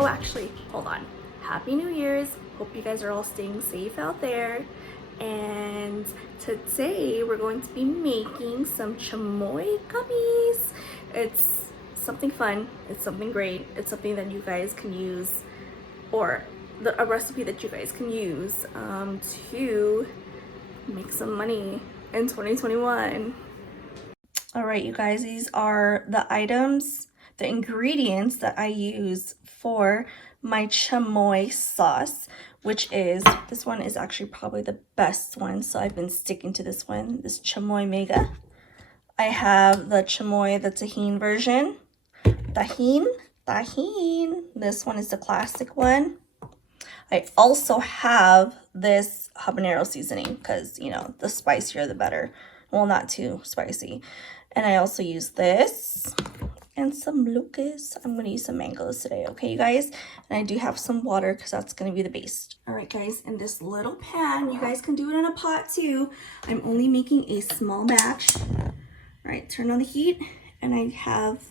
Oh, actually, hold on. Happy New Year's. Hope you guys are all staying safe out there. And today we're going to be making some chamoy gummies. It's something fun. It's something great. It's something that you guys can use, or a recipe that you guys can use to make some money in 2021. All right, you guys, these are the items, the ingredients that I use for my chamoy sauce, which is, this one is actually probably the best one, so I've been sticking to this one, this chamoy mega. I have the chamoy, the Tajin version. Tajin. This one is the classic one. I also have this habanero seasoning because, you know, the spicier the better. Well, not too spicy. And I also use this and some Lucas. I'm going to use some mangoes today, okay, you guys? And I do have some water because that's going to be the base. All right, guys, in this little pan, you guys can do it in a pot too. I'm only making a small batch. All right, turn on the heat, and I have,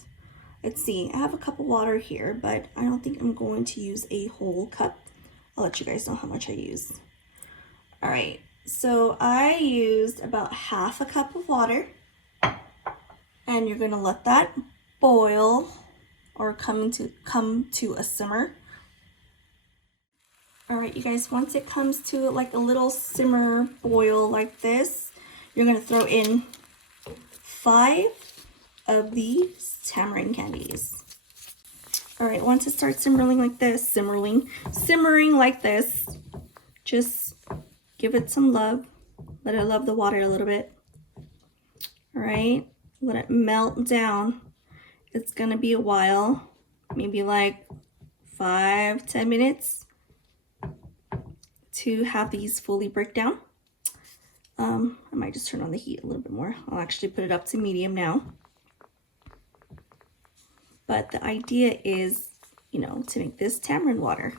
let's see, I have a cup of water here, but I don't think I'm going to use a whole cup. I'll let you guys know how much I use. All right, so I used about half a cup of water, and you're gonna let that boil or come to a simmer. All right, you guys, once it comes to like a little simmer boil like this, you're gonna throw in 5 of these tamarind candies. All right, once it starts simmering like this, simmering like this, just give it some love. Let it love the water a little bit. All right, let it melt down. It's gonna be a while, maybe like 5-10 minutes to have these fully break down. I might just turn on the heat a little bit more. I'll actually put it up to medium now. But the idea is, you know, to make this tamarind water.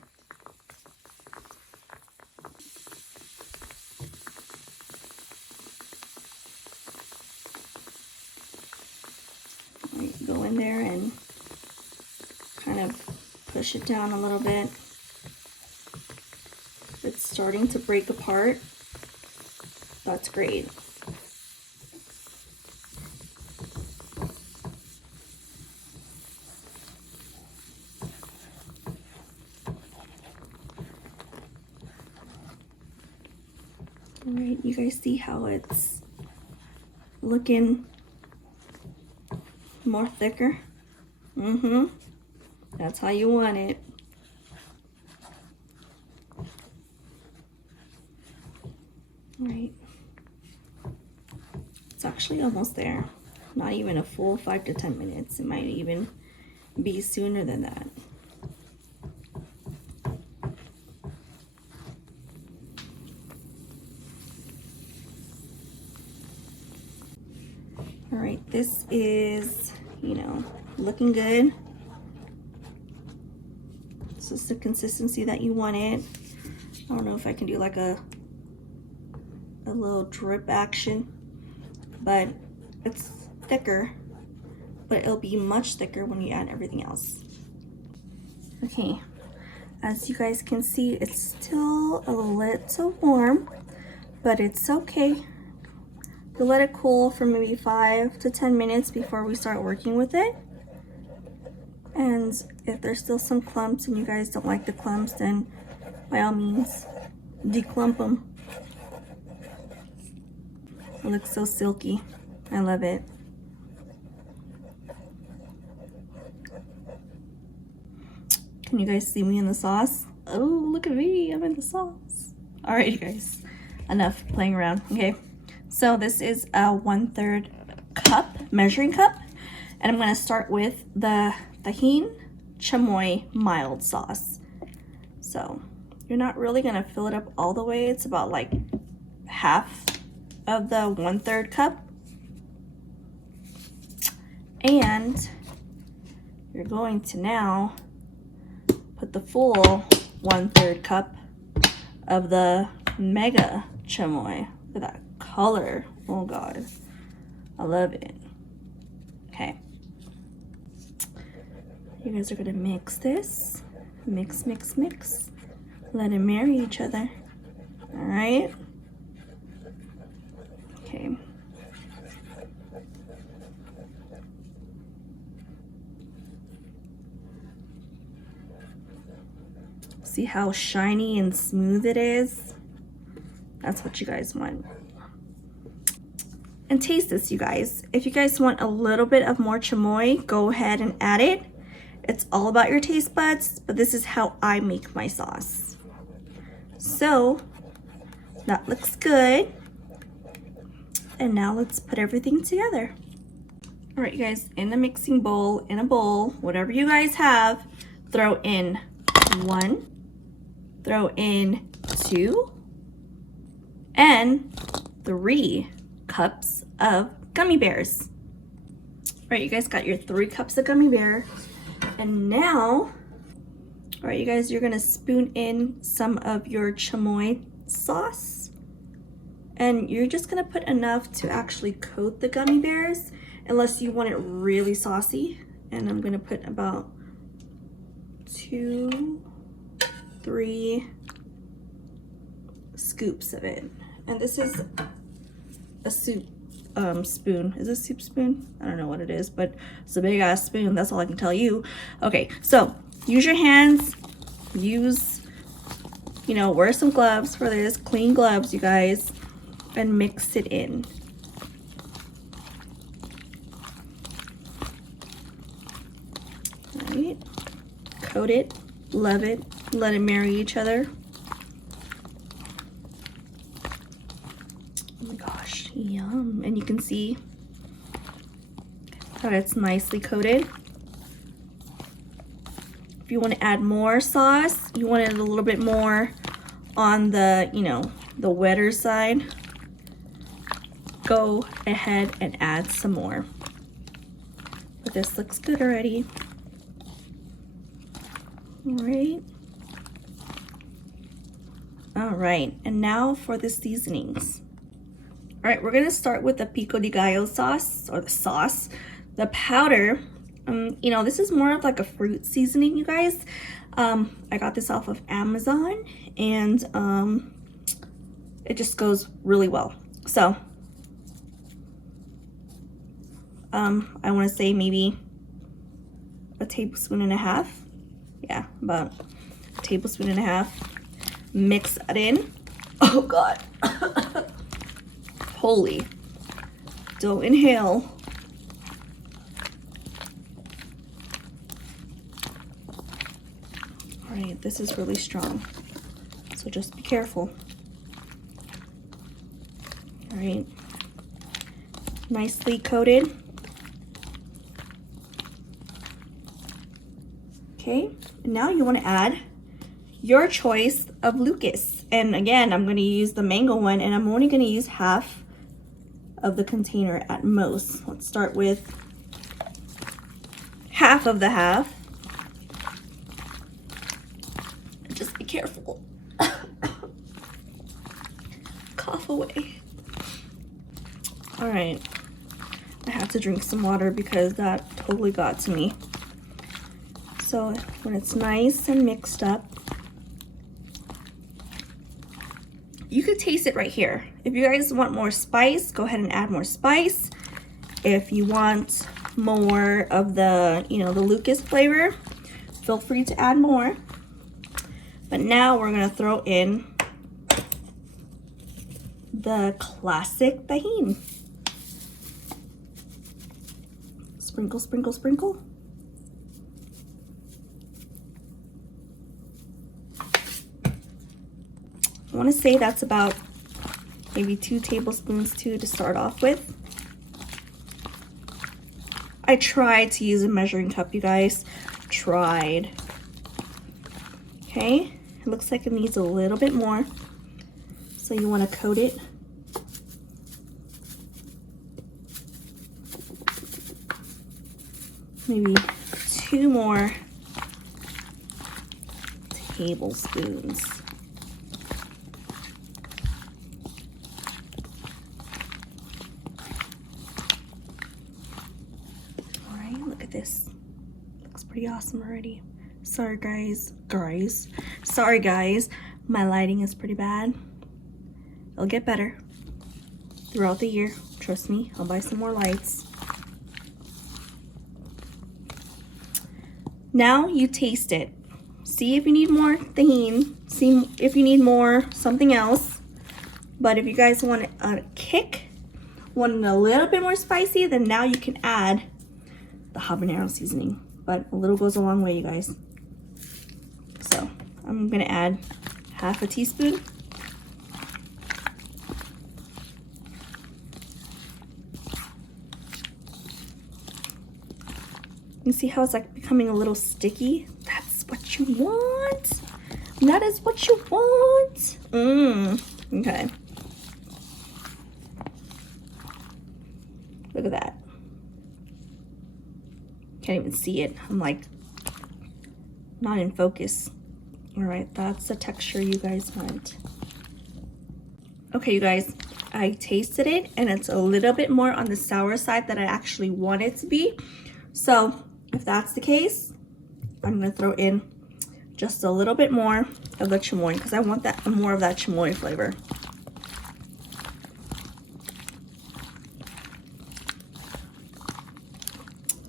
Right, go in there and kind of push it down a little bit. If it's starting to break apart, that's great. All right, you guys see how it's looking more thicker? That's how you want it. All right, it's actually almost there. Not even a full 5 to 10 minutes. It might even be sooner than that. All right, this is, you know, looking good. This is the consistency that you want it. I don't know if I can do like a little drip action, but it's thicker, but it'll be much thicker when you add everything else. Okay, as you guys can see, it's still a little warm, but it's okay. We'll let it cool for maybe 5 to 10 minutes before we start working with it. And if there's still some clumps and you guys don't like the clumps, then by all means, declump them. It looks so silky. I love it. Can you guys see me in the sauce? Oh, look at me, I'm in the sauce. All right, you guys, enough playing around, okay? So this is a 1/3 cup, measuring cup, and I'm gonna start with the Tajin chamoy mild sauce. So you're not really gonna fill it up all the way. It's about like half of the 1/3 cup. And you're going to now put the full 1/3 cup of the mega chamoy. Look at that color. Oh God, I love it. Okay, you guys are gonna mix this Mix, mix, mix. Let it marry each other. All right. Okay. See how shiny and smooth it is? That's what you guys want. And taste this, you guys. If you guys want a little bit of more chamoy, go ahead and add it. It's all about your taste buds, but this is how I make my sauce. So that looks good. And now let's put everything together. All right, you guys, in the mixing bowl, in a bowl, whatever you guys have, throw in 1, throw in 2, and 3 cups of gummy bears. All right, you guys got your 3 cups of gummy bear. And now, all right, you guys, you're gonna spoon in some of your chamoy sauce. And you're just gonna put enough to actually coat the gummy bears, unless you want it really saucy. And I'm gonna put about 2, 3 scoops of it. And this is a soup spoon. Is this soup spoon? I don't know what it is, but it's a big ass spoon. That's all I can tell you. Okay, so use your hands. Use, you know, wear some gloves for this. Clean gloves, you guys. And mix it in. All right. Coat it. Love it. Let it marry each other. Oh my gosh, yum. And you can see that it's nicely coated. If you want to add more sauce, you want it a little bit more on the, you know, the wetter side, go ahead and add some more. But this looks good already. All right, and now for the seasonings. All right, we're gonna start with the Pico de Gallo sauce, or the sauce. The powder, you know, this is more of like a fruit seasoning, you guys. I got this off of Amazon, and it just goes really well. So, I wanna say maybe a tablespoon and a half. Yeah, about a tablespoon and a half. Mix it in. Oh God. Holy. Don't inhale. All right, this is really strong, so just be careful. All right, nicely coated. Okay, and now you want to add your choice of Lucas. And again, I'm going to use the mango one, and I'm only going to use half of the container at most. Let's start with half of the half. Just be careful. Cough away. All right, I have to drink some water because that totally got to me. So when it's nice and mixed up, you could taste it right here. If you guys want more spice, go ahead and add more spice. If you want more of the, you know, the Lucas flavor, feel free to add more. But now we're gonna throw in the classic Tajin. Sprinkle, sprinkle, sprinkle. I want to say that's about maybe 2 tablespoons to start off with. I tried to use a measuring cup, you guys. Tried. Okay, it looks like it needs a little bit more. So you want to coat it. Maybe 2 more tablespoons. All right, look at this. Looks pretty awesome already. Sorry guys, my lighting is pretty bad. It'll get better throughout the year. Trust me, I'll buy some more lights. Now you taste it. See if you need more tahini. See if you need more something else. But if you guys want a kick, want it a little bit more spicy, then now you can add the habanero seasoning. But a little goes a long way, you guys. So I'm gonna add half a teaspoon. You see how it's like becoming a little sticky? That's what you want. That is what you want. Okay. Look at that. Can't even see it. I'm like not in focus. All right, that's the texture you guys want. Okay, you guys, I tasted it and it's a little bit more on the sour side than I actually want it to be. So if that's the case, I'm gonna throw in just a little bit more of the chamoy because I want that more of that chamoy flavor.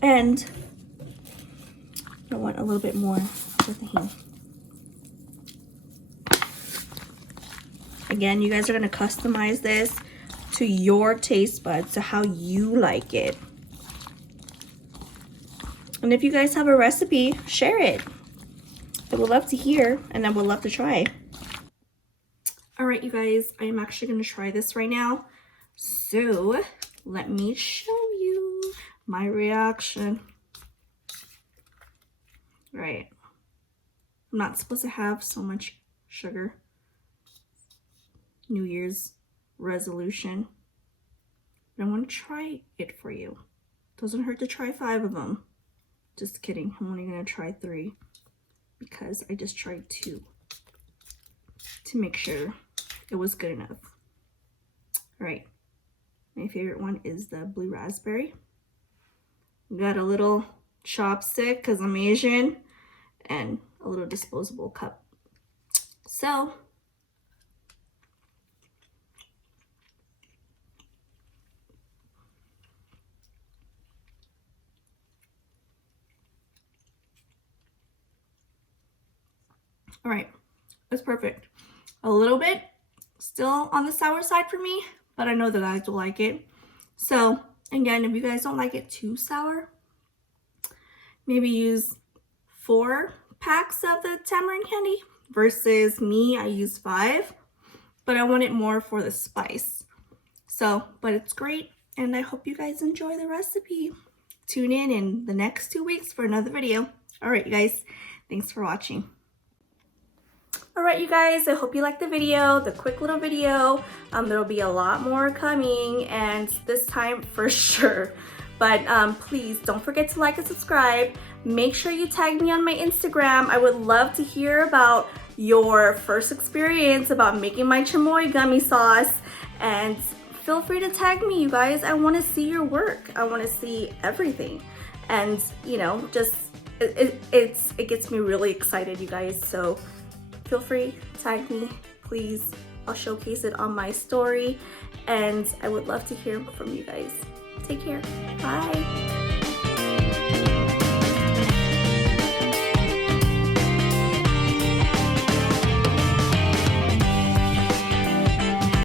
And I want a little bit more of the tahini. Again, you guys are gonna customize this to your taste buds, to how you like it. And if you guys have a recipe, share it. I would love to hear, and I would love to try. All right, you guys, I am actually gonna try this right now. So let me show you my reaction. Right. I'm not supposed to have so much sugar. New Year's resolution. But I want to try it for you. Doesn't hurt to try 5 of them. Just kidding. I'm only going to try 3 because I just tried 2 to make sure it was good enough. All right. My favorite one is the blue raspberry. Got a little chopstick because I'm Asian and a little disposable cup. So all right, it's perfect. A little bit still on the sour side for me, but I know the guys will like it. So again, if you guys don't like it too sour, maybe use 4 packs of the tamarind candy versus me, I use 5, but I want it more for the spice. So, but it's great, and I hope you guys enjoy the recipe. Tune in the next 2 weeks for another video. All right, you guys, thanks for watching. All right, you guys, I hope you liked the video, the quick little video. There'll be a lot more coming, and this time for sure. But please don't forget to like and subscribe. Make sure you tag me on my Instagram. I would love to hear about your first experience about making my chamoy gummy sauce, and feel free to tag me, you guys. I want to see your work. I want to see everything, and you know, just it gets me really excited, you guys. So feel free, tag me, please. I'll showcase it on my story, and I would love to hear from you guys. Take care. Bye.